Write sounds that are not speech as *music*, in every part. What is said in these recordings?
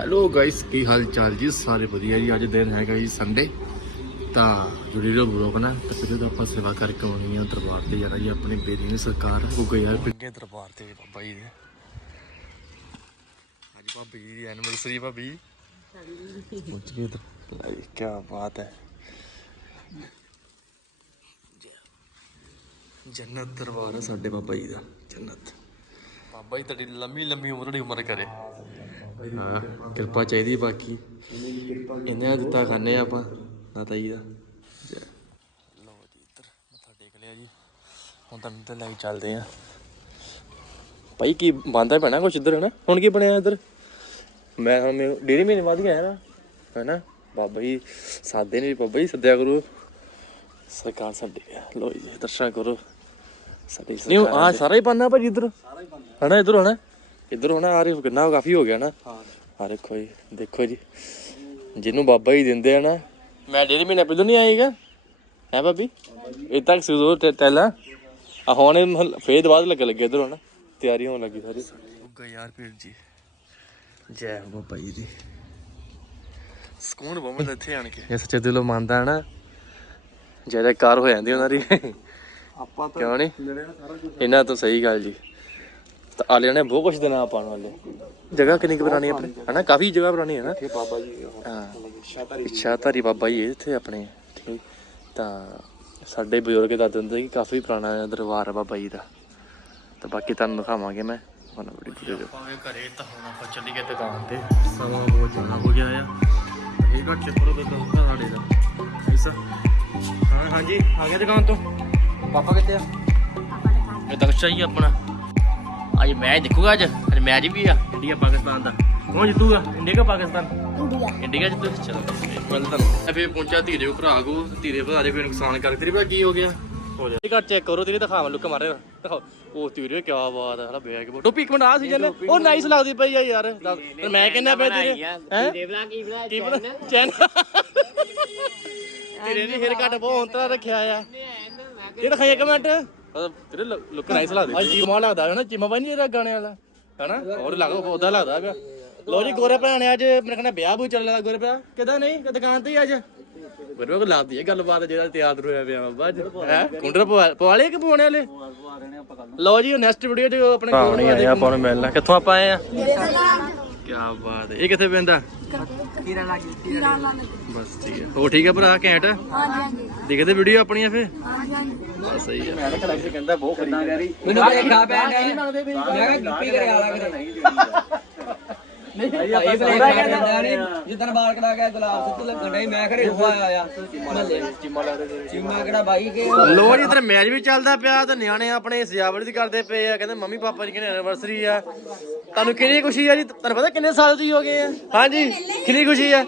Hello guys, ਕੀ ਹਾਲ ਚਾਲ ਜੀ? ਸਾਰੇ ਵਧੀਆ ਜੀ, ਅੱਜ ਦਿਨ ਹੈਗਾ ਜੀ ਸੰਡੇ ਤਾਂ ਜੁੜੀ ਰਹੋ ਬਲੌਗ ਨਾਲ, ਤਾਂ ਫਿਰ ਉਹਦਾ ਆਪਾਂ ਸੇਵਾ ਕਰਕੇ ਆਉਣੀ ਆ ਦਰਬਾਰ ਤੇ ਜਾਣਾ ਜੀ, ਆਪਣੇ ਬੇਦੀ ਦੀ ਸਰਕਾਰ ਉਹ ਗਈ ਆ ਪਿੰਗੇ ਦਰਬਾਰ ਤੇ ਬਾਬਾ ਜੀ ਦੇ। ਅੱਜ ਭਾਬੀ ਜੀ ਦੀ ਐਨਵਰਸਰੀ ਭਾਬੀ। ਪਹੁੰਚ ਗਏ ਤਾਂ ਕੀ ਬਾਤ ਹੈ। ਜੰਨਤ ਦਰਬਾਰ ਹੈ ਸਾਡੇ ਬਾਬਾ ਜੀ ਦਾ, ਜੰਨਤ। ਬਾਬਾ ਜੀ ਤੁਹਾਡੀ ਲੰਮੀ ਲੰਮੀ ਉਮਰ ਦੀ ਉਮਰ ਕਰੇ। ਹਾਂ ਕਿਰਪਾ ਚਾਹੀਦੀ ਬਾਕੀ। ਇਹਨੇ ਦਿੱਤਾ ਖਾਣੇ ਆਪਾਂ ਦਾਤਾ ਜੀ ਦਾ। ਲਓ ਜੀ ਇੱਧਰ ਮੱਥਾ ਟੇਕ ਲਿਆ ਜੀ। ਹੁਣ ਤੁਹਾਨੂੰ ਤੇ ਲੈ ਕੇ ਚੱਲਦੇ ਆ। ਭਾਈ ਕੀ ਬੰਦਾ ਪੈਣਾ ਕੁਛ ਇੱਧਰ ਹੈ ਨਾ ਹੁਣ ਕੀ ਬਣਿਆ ਇੱਧਰ? ਮੈਂ ਹੁਣ ਮੈਨੂੰ ਡੇਢ ਮਹੀਨੇ ਬਾਅਦ ਹੀ ਆਇਆ ਨਾ ਹੈ ਨਾ ਬਾਬਾ ਜੀ ਸਾਦੇ ਨੇ ਬਾਬਾ ਜੀ ਸੱਦਿਆ ਕਰੋ। ਸਰਕਾਰ ਸਾਡੇ ਲੋ ਜੀ ਦਰਸ਼ਨ ਕਰੋ। ਸਾਡੀ ਨਹੀਂ ਆ ਸਾਰਾ ਹੀ ਪਾਣਾ ਭਾਜੀ ਇੱਧਰ? ਸਾਰਾ ਹੀ ਪਾਣਾ ਹਨਾ ਇੱਧਰ ਹੋਣਾ ਇੱਧਰ ਹੋਣਾ ਆ ਰਹੇ ਕਿੰਨਾ ਕਾਫੀ ਹੋ ਗਿਆ ਨਾ। ਹਾਂ। ਆ ਦੇਖੋ ਜੀ ਦੇਖੋ ਜੀ। ਜਿਹਨੂੰ ਬਾਬਾ ਜੀ ਦਿੰਦੇ ਆ ਨਾ। ਮੈਂ ਡੇਢ ਮਹੀਨੇ ਪਹਿਲਾਂ ਨਹੀਂ ਆਏਗਾ ਹੈ ਭਾਬੀ? ਇਹ ਤੱਕ ਸੁਦੋ ਟੈਲਾ ਆ ਹੁਣ ਫੇਰ ਬਾਅਦ ਲੱਗ ਲੱਗੇ ਇੱਧਰ ਹੋਣਾ ਤਿਆਰੀ ਹੋਣ ਲੱਗੀ ਸਾਰੀ। ਉੱਗਾ ਯਾਰ ਪੀਰ ਜੀ। ਜੈ ਹੋ ਬਾਬਾ ਜੀ ਦੀ। ਸਕੂਨ ਬਹੁਤ ਇੱਥੇ ਆਣ ਕੇ। ਇਹ ਸੱਚੇ ਦਿਲੋਂ ਮੰਨਦਾ ਹੈ ਨਾ। ਜਿਹੜੇ ਕਾਰ ਹੋ ਜਾਂਦੀ ਉਹਨਾਂ ਦੀ। ਆਪਾਂ ਤਾਂ ਕਿਉਂ ਨਹੀਂ ਇਹਨਾਂ ਤੋਂ ਸਹੀ ਗੱਲ ਜੀ। ਤਾਂ ਆਲਿਆਂ ਨੇ ਬਹੁਤ ਕੁਝ ਦੇਣਾ ਆਪਾਂ ਨੂੰ ਵਾਲੇ ਜਗ੍ਹਾ ਕਿੰਨੀ ਕੁ ਪੁਰਾਣੀ ਹੈ ਆਪਣੀ? ਹਨਾ ਕਾਫੀ ਜਗ੍ਹਾ ਪੁਰਾਣੀ ਹੈ ਨਾ? ਇਹ ਬਾਬਾ ਜੀ ਹਾਂ। ਸ਼ਾਤਾਰੀ ਇੱਛਾ ਧਾਰੀ ਬਾਬਾ ਜੀ ਇੱਥੇ ਆਪਣੇ ਠੀਕ। ਤਾਂ ਸਾਡੇ ਬਜ਼ੁਰਗ ਦੱਸਦੇ ਹੁੰਦੇ ਕਿ ਕਾਫੀ ਪੁਰਾਣਾ ਦਰਬਾਰ ਹੈ ਬਾਬਾ ਜੀ ਦਾ। ਤਾਂ ਬਾਕੀ ਤੁਹਾਨੂੰ ਦਿਖਾਵਾਂਗੇ ਮੈਂ। ਹੁਣ ਬੜੀ ਦੂਰੇ ਦੇ ਪਾਵੇ ਘਰੇ ਤਾਂ ਹੁਣ ਆਪਾਂ ਚੱਲੀ ਗਏ ਦੁਕਾਨ ਤੇ। ਸਮਾਂ ਬਹੁਤ ਜ਼ਿਆਦਾ ਹੋ ਗਿਆ ਆ। ਇਹ ਘੱਟ ਚੱਪਰੋ ਦੇ ਕੰਮ ਦਾ। ਐਸਾ ਹਾਂ ਹਾਂਜੀ ਆ ਗਿਆ ਦੁਕਾਨ ਤੋਂ। ਪਾਪਾ ਕਿੱਥੇ ਆ? ਇਹ ਦਕਸ਼ਾ ਹੀ ਆਪਣਾ। ਅੱਜ ਮੈਚ ਦੇਖੂਗਾ ਅੱਜ? ਅੱਜ ਮੈਚ ਵੀ ਆ। ਇੰਡੀਆ ਪਾਕਿਸਤਾਨ ਦਾ। ਕੌਣ ਜਿੱਤੂਗਾ? ਇੰਡੀਆ ਕਿ ਪਾਕਿਸਤਾਨ? ਇੰਡੀਆ। ਇੰਡੀਆ ਜਿੱਤੂ। ਚਲੋ। ਮਿਲ ਤਾਂ ਫੇਰ ਪਹੁੰਚਾ ਧੀਰੇ ਕੋ ਭਰਾ ਕੋ। ਧੀਰੇ ਭਰਾ ਦੇ ਕੋਈ ਨੁਕਸਾਨ ਕਰ ਤੇਰੀ ਭਰਾ ਕੀ ਹੋ ਗਿਆ? ਹੋ ਜਾ। ਇਹ ਘੱਟ ਚੈੱਕ ਕਰੋ ਤੇਰੀ ਦਿਖਾਵਾਂ ਲੁੱਕ ਮਾਰੇ ਦਿਖਾਓ। ਉਹ ਧੀਰੇ ਕੀ ਬਾਤ ਹੈ ਹਲਾ ਬੈਗ ਟੋਪੀ ਇੱਕ ਮਿੰਟ ਆ ਸੀ ਜਨ ਉਹ ਨਾਈਸ ਲੱਗਦੀ ਪਈ ਆ ਯਾਰ। ਮੈਂ ਕਹਿੰਦਾ ਪਿਆ ਤੇਰੇ ਹੈ? ਦੇਵਲਾ ਕੀ ਬਣਾ ਕੀ ਬਣਾ ਚੈਨ। *laughs* ਤੇਰੇ ਨੇ ਹੇਅਰ ਕੱਟ ਬਹੁਤ ਅੰਤਰਾ ਰੱਖਿਆ ਆ। ਇਹ ਦਿਖਾਈ ਇੱਕ ਮਿੰਟ। ਅਹ ਤੇਰੇ ਲੁੱਕ ਨਾਈਸ ਲੱਗਦੀ। ਅੱਜ ਜਿਮਾ ਲੱਗਦਾ ਹੈ ਨਾ ਜਿਮਾ ਬਾਈ ਨਹੀਂ ਤੇਰਾ ਗਾਣੇ ਵਾਲਾ ਹਨਾ? ਹੋਰ ਲੱਗ ਉਹਦਾ ਲੱਗਦਾ ਪਿਆ ਲੋ ਜੀ ਗੋਰੇ ਭੈਣ ਨੇ ਅੱਜ ਮੇਰੇ ਕਹਿੰਦਾ ਵਿਆਹ ਵੀ ਚੱਲਣ ਲੱਗਾ ਗੋਰੇ ਪਿਆ ਕਿਦਾਂ ਨਹੀਂ? ਕਿ ਦੁਕਾਨ ਤੇ ਹੀ ਅੱਜ? ਗੋਰੇ ਕੋ ਲੱਗਦੀ ਹੈ ਗੱਲਬਾਤ ਜਿਹੜਾ ਤਿਆਰ ਹੋਇਆ ਪਿਆ ਬਾਬਾ ਅੱਜ ਹੈ? ਕੁੰਡਰ ਪਵਾਲੇ ਕਿ ਪਵਾਉਣੇ ਵਾਲੇ ਲੋ ਜੀ ਨੈਕਸਟ ਵੀਡੀਓ ਚ ਆਪਣੇ ਕੋਲ ਨਹੀਂ ਆਇਆ ਆਪਾਂ ਨੂੰ ਮਿਲਣਾ। ਕਿੱਥੋਂ ਆਪਾਂ ਆਏ ਆ? ਕੀ ਬਾਤ ਹੈ। ਇਹ ਕਿੱਥੇ ਪੈਂਦਾ? ਕੀਰਾ ਲੱਗੀ ਕੀਰਾ ਲੱਗੀ। ਬਸ ਠੀਕ ਹੈ। ਹੋ ਠੀਕ ਹੈ ਭਰਾ ਘੈਂਟ? ਹਾਂਜੀ ਹਾਂਜੀ। ਦੇਖਦੇ ਵੀਡੀਓ ਆਪਣੀਆਂ ਫੇ ਹਾਂਜੀ ਸਹੀ ਹੈ ਮੈਂ ਤਾਂ ਕਹਿੰਦਾ ਬਹੁਤ ਖਰੀਦ ਮੈਨੂੰ ਦੇਖਾ ਪੈਣ ਮੈਂ ਕਿਹਾ ਗਿੱਪੀ ਕਰੇ ਆਲਾ ਕਰੇ ਨਹੀਂ ਭਾਈ ਬਲੇਗਾ ਕਹਿੰਦਾ ਨਹੀਂ ਜਿੱਦਣ ਬਾਲ ਕਰਾ ਗਿਆ ਗੁਲਾਬ ਸਿੱਧੂ ਲੱਗਣ ਡਈ ਮੈਂ ਖਰੇ ਹੁਆ ਆਇਆ। ਮੱਲੇ। ਚੀਮਾ ਲਾ ਦੇ ਚੀਮਾ ਕਿਹੜਾ ਬਾਈ ਕੇ? ਲੋ ਜੀ ਇਧਰ ਮੈਚ ਵੀ ਚੱਲਦਾ ਪਿਆ ਤੇ ਨਿਆਣੇ ਆਪਣੇ ਸਜਾਵਟ ਦੀ ਕਰਦੇ ਪਏ ਆ। ਕਹਿੰਦੇ ਮੰਮੀ ਪਾਪਾ ਜੀ ਕਹਿੰਦੇ ਐਨੀਵਰਸਰੀ ਆ। ਤੁਹਾਨੂੰ ਕਿੰਨੀ ਖੁਸ਼ੀ ਆ ਜੀ? ਤੁਹਾਨੂੰ ਪਤਾ ਕਿੰਨੇ ਸਾਲ ਦੀ ਹੋ ਗਏ ਆ? ਹਾਂਜੀ ਕਿੰਨੀ ਖੁਸ਼ੀ ਆ?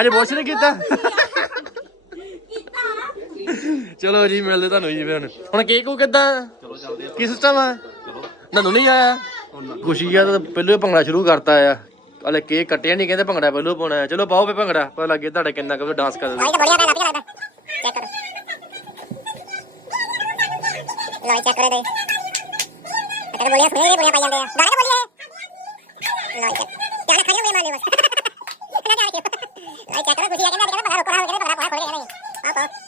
ਅੱਜ ਬੋਸ਼ ਨਹੀਂ ਕੀਤਾ? ਚਲੋ ਜੀ ਮਿਲਦੇ ਤੁਹਾਨੂੰ ਜੀ ਫਿਰ ਹੁਣ ਹੁਣ ਕੇਕ ਕੋ ਕਿੱਦਾਂ ਚਲੋ ਚੱਲਦੇ ਆ ਕੀ ਸਿਸਟਮ ਆ ਨੰਨੂ ਨਹੀਂ ਆਇਆ ਖੁਸ਼ੀ ਆ ਤਾਂ ਪਹਿਲਾਂ ਹੀ ਭੰਗੜਾ ਸ਼ੁਰੂ ਕਰਤਾ ਆ ਹਲੇ ਕੇਕ ਕੱਟਿਆ ਨਹੀਂ ਕਹਿੰਦੇ ਭੰਗੜਾ ਪਹਿਲਾਂ ਪਾਉਣਾ ਹੈ ਚਲੋ ਪਾਓ ਫੇ ਭੰਗੜਾ ਪਤਾ ਲੱਗੇ ਤੁਹਾਡਾ ਕਿੰਨਾ ਕੁ ਡਾਂਸ ਕਰਦੇ ਭਾਈ ਤਾਂ ਬੋਲਿਆ ਪੈਣਾ ਲੱਗਦਾ ਚੈੱਕ ਕਰੋ ਲੋਈ ਚੈੱਕ ਕਰੋ ਦੇ ਅਕਰ ਬੋਲਿਆ ਸੁਣੇ ਬੋਲਿਆ ਪਾਈ ਜਾਂਦੇ ਆ ਗਾਣਾ ਬੋਲਿਆ ਲੋਈ ਚੈੱਕ ਧਿਆਨ ਖੜੀ ਹੋਈ ਮਾਲੇ ਬਸ ਨਾ ਧਿਆਨ ਰੱਖਿਓ ਲੋਈ ਚੈੱਕ ਕਰੋ ਕੁਛ ਕਹਿੰਦਾ ਕਹਿੰਦਾ ਬੜਾ ਰੋਕਾ ਕਹਿੰਦਾ ਬੜਾ ਬੜਾ ਖੋਲ ਗਿਆ ਨਹੀਂ ਆਪ ਦਾਦੇ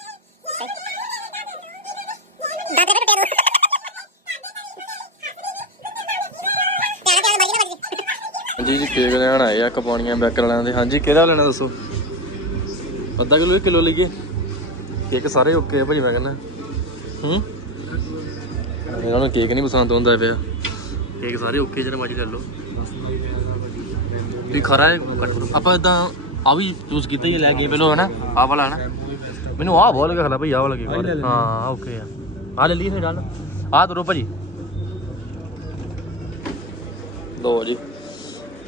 ਹਾਂਜੀ ਜੀ ਕੇਕ ਲੈਣ ਆਏ ਆ ਕਪਾਣੀਆਂ ਬੈਕਰ ਵਾਲਿਆਂ ਦੇ। ਹਾਂਜੀ ਕਿਹੜਾ ਲੈਣਾ ਦੱਸੋ? ਅੱਧਾ ਕਿਲੋ ਇੱਕ ਕਿਲੋ ਲਈਏ? ਕੇਕ ਸਾਰੇ ਓਕੇ ਆ ਭਾਜੀ ਮੈਂ ਕਹਿੰਦਾ। ਹੂੰ? ਇਹਨਾਂ ਨੂੰ ਕੇਕ ਨਹੀਂ ਪਸੰਦ ਹੁੰਦਾ ਪਿਆ। ਕੇਕ ਸਾਰੇ ਓਕੇ ਜਿਹੜੇ ਮਰਜ਼ੀ ਲੈ ਲਓ ਵੀ ਖਰਾ ਹੈ? ਕੱਟ ਕਰੋ ਆਪਾਂ ਇਦਾਂ ਆ ਵੀ ਚੂਜ਼ ਕੀਤਾ ਹੀ ਲੈ ਕੇ ਪਹਿਲਾਂ ਹਨਾ ਆਹ ਵਾਲਾ ਹਨਾ। ਮੈਨੂੰ ਆਹ ਬਹੁਤ ਲੱਗਾ ਖਲਾ ਭਾਈ ਆਹ ਵਾਲਾ ਕੇਕ ਹਾਂ ਓਕੇ ਆ। ਆ ਲੈ ਲਈ ਫਿਰ ਡਨ। ਆਹ ਤਰੋ ਭਾਜੀ ਲੋ ਜੀ।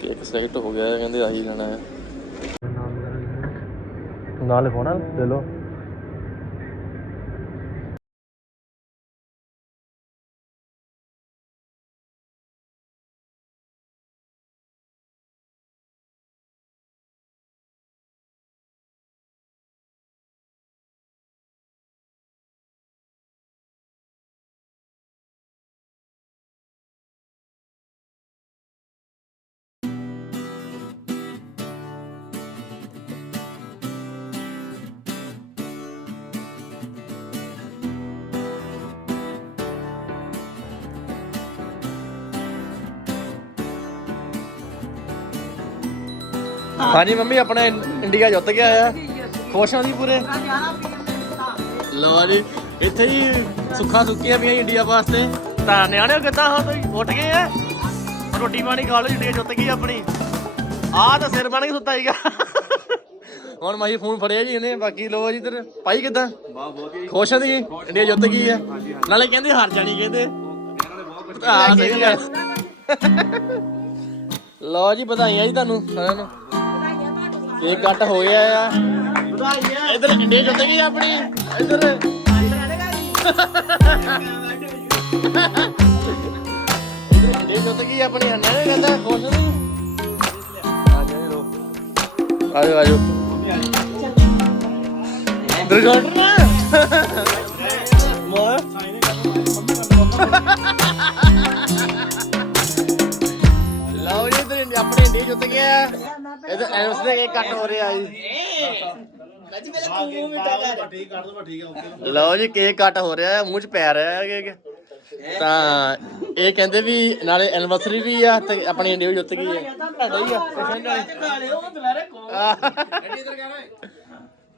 ਕੇਕ ਸੈਟ ਹੋ ਗਿਆ ਹੈ, ਕਹਿੰਦੇ ਆਹੀ ਲੈਣਾ ਹੈ। ਨਾਲ ਲਿਖਾਉਣਾ ਦੇ ਲਓ। ਹਾਂਜੀ ਮੰਮੀ ਆਪਣਾ ਇੰਡੀਆ ਜਿੱਤ ਗਿਆ ਆ। ਖੁਸ਼ ਹਾਂ ਜੀ ਪੂਰੇ? ਲਓ ਜੀ ਇੱਥੇ ਹੀ ਸੁੱਖਾਂ ਸੁੱਕੀਆਂ ਪਈਆਂ ਇੰਡੀਆ ਵਾਸਤੇ। ਤਾਂ ਨਿਆਣੇ ਕਿੱਦਾਂ ਹੋ ਤੁਸੀਂ? ਉੱਠ ਗਏ ਆ? ਰੋਟੀ ਪਾਣੀ ਖਾ ਲਓ ਇੰਡੀਆ ਜਿੱਤ ਗਈ ਆਪਣੀ। ਆਹ ਤਾਂ ਸਿਰ ਬਣ ਕੇ ਸੁੱਤਾ ਹੀਗਾ ਹੁਣ ਮਾਹੀ ਫੋਨ ਫੜਿਆ ਜੀ ਇਹਨੇ ਬਾਕੀ ਲੋ ਜੀ ਇਧਰ। ਭਾਈ ਕਿੱਦਾਂ? ਖੁਸ਼ ਆ ਜੀ ਇੰਡੀਆ ਜਿੱਤ ਗਈ ਆ। ਨਾਲੇ ਕਹਿੰਦੇ ਹਾਰ ਜਾਣੀ ਕਹਿੰਦੇ। ਹਾਂ ਸਹੀ ਗੱਲ ਲਓ ਜੀ ਵਧਾਈਆਂ ਜੀ ਤੁਹਾਨੂੰ ਸਾਰਿਆਂ ਨੂੰ। ਕੇਕ ਕੱਟ ਹੋ ਗਿਆ ਆ। ਇਧਰ ਇੰਡੀਆ ਜਿੱਤ ਗਈ ਆਪਣੀ? ਇਧਰ। ਇੰਡੀਆ ਜਿੱਤ ਗਈ ਆਪਣੀ? ਹੰਨਾ ਨੇ ਕਹਿੰਦਾ, ਖੁਸ਼ ਨਹੀਂ ਆ ਜਾਓ ਲੋ ਆਜੋ ਆਜੋ ਦੁਰਘਟਨਾ ਮੋਰ ਇਧਰ ਆਪਣੇ ਇੰਡੀਆ ਜਿੱਤ ਗਿਆ ਇਧਰ ਐਨਸ ਦੇ ਕੇਕ ਕੱਟ ਹੋ ਰਿਹਾ ਜੀ। ਲਓ ਜੀ ਕੇਕ ਕੱਟ ਹੋ ਰਿਹਾ ਹੈ ਮੂੰਹ ਚ ਪੈ ਰਿਹਾ ਹੈ ਕੇਕ। ਤਾਂ ਇਹ ਕਹਿੰਦੇ ਵੀ ਨਾਲੇ ਐਨਵਰਸਰੀ ਵੀ ਆ ਤੇ ਆਪਣੀ ਇੰਡੀਆ ਜਿੱਤ ਗਈ ਹੈ ਤੁਹਾਡਾ ਹੀ ਆ।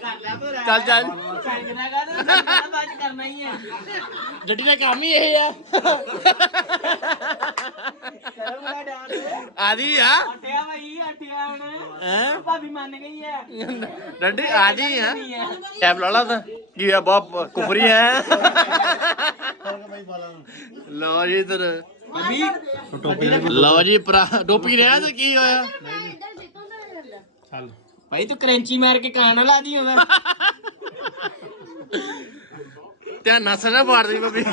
ਚੱਲ ਚੱਲ। ਜੱਟੀ ਦਾ ਕੰਮ ਹੀ ਇਹ ਆ। ਆਦੀ ਆ। ਹੈ? ਭਾਬੀ ਮੰਨ ਗਈ ਹੈ ਡੰਡੀ ਆਦੀ ਆ। ਕੈਪ ਲਾ ਲਾ ਤਾਂ। ਕੀ ਆ ਬਾਪ ਕੁਫਰੀ ਹੈ। ਲਓ ਜੀ ਇਧਰ। ਲਓ ਜੀ ਭਰਾ ਟੋਪੀ ਰਿਹਾ ਤੇ ਕੀ ਹੋਇਆ? ਭਾਈ ਤੂੰ ਕਰੰਚੀ ਮਾਰ ਕੇ ਕਾਨ ਲਾ ਦੀ ਹੁੰਦਾ ਧਿਆਨ ਨਾਲ ਸਨਾ ਮਾਰਦੀ ਬੱਬੀ।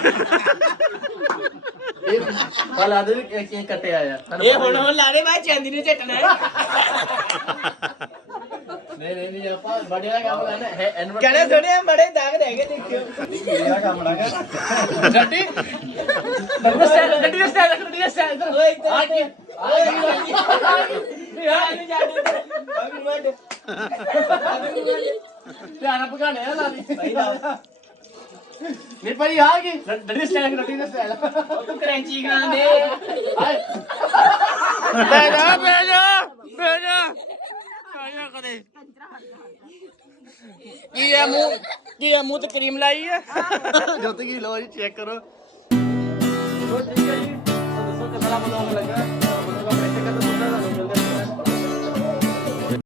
ਇਹ ਹਾਲਾ ਦੇ ਕੀ ਕੱਟਿਆ ਆ। ਇਹ ਹੁਣ ਹੁਣ ਲਾ ਦੇ ਬਾਅਦ ਚਾਂਦੀ ਨੂੰ ਝਟਣਾ। ਨਹੀਂ ਨਹੀਂ ਨਹੀਂ ਆਪਾਂ ਬੜੇ ਦਾ ਕੰਮ ਲੈਣਾ ਹੈ ਐਨਵਰ ਕਹਿੰਦੇ ਥੋੜੇ ਬੜੇ ਦਾਗ ਰਹਿ ਗਏ ਦੇਖਿਓ। ਡੰਡੀ ਡੰਡੀ ਦਾ ਸਟਾਈਲ ਡੰਡੀ ਦਾ ਸਟਾਈਲ ਡੰਡੀ ਦਾ ਸਟਾਈਲ ਓਏ ਆ ਕੇ? ਯਾਰ ਨੂੰ ਜਾ ਦੇ ਭਾਬੀ ਮੱਡ ਧਿਆਨ ਲਾ ਨਹੀਂ ਆ ਗਈ। ਡੰਡੀ ਸਟਾਈਲ ਡੰਡੀ ਦਾ ਸਟਾਈਲ ਤੂੰ ਕਰੰਚੀ ਹਾਏ ਕਦੇ। ਕੀ ਮੂੰਹ ਕੀ ਹੈ ਮੂੰਹ ਤੇ ਕਰੀਮ ਲਾਈ ਹੈ ਜੁੱਤ ਕੀ ਲੋ ਜੀ ਚੈੱਕ ਕਰੋ। ਠੀਕ ਹੈ ਜੀ? ਦੱਸੋ ਕਿਹੜਾ ਬਲੌਗ ਲੱਗਾ।